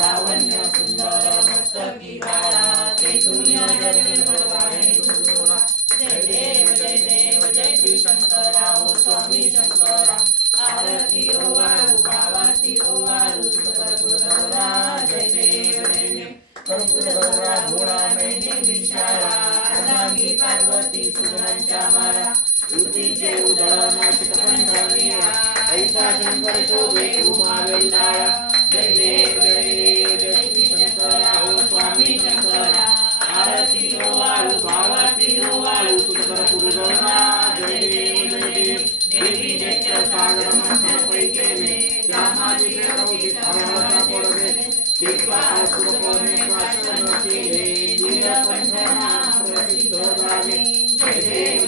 लावण्य सुंदर मस्तकी बाळा ते दुनिया जय देव जय श्री शंकरा ओ स्वामी शंकरा आरती ओवाळू भावाती ओवाळू गौरा जय देव कर्पूर गौरा घोडा मेने विशाळा अर्धांगी पार्वती सुगणांच्या माळा ऋतीचे उदळण शिखंडनिया ऐसा शंकर शोभे उमा वेल्लाळा जय देव जय श्री शंकरा ओ स्वामी शंकरा आरती ओवाळू भावाती ओवाळू कर्पूर गौरा जय देव देवी नित्य सागर मध्य पैकेले त्या माझी गौरी धावता पडवे कृपा सुरपणे वाचन केले नीलकंठना प्रसिद्ध झाले जय देव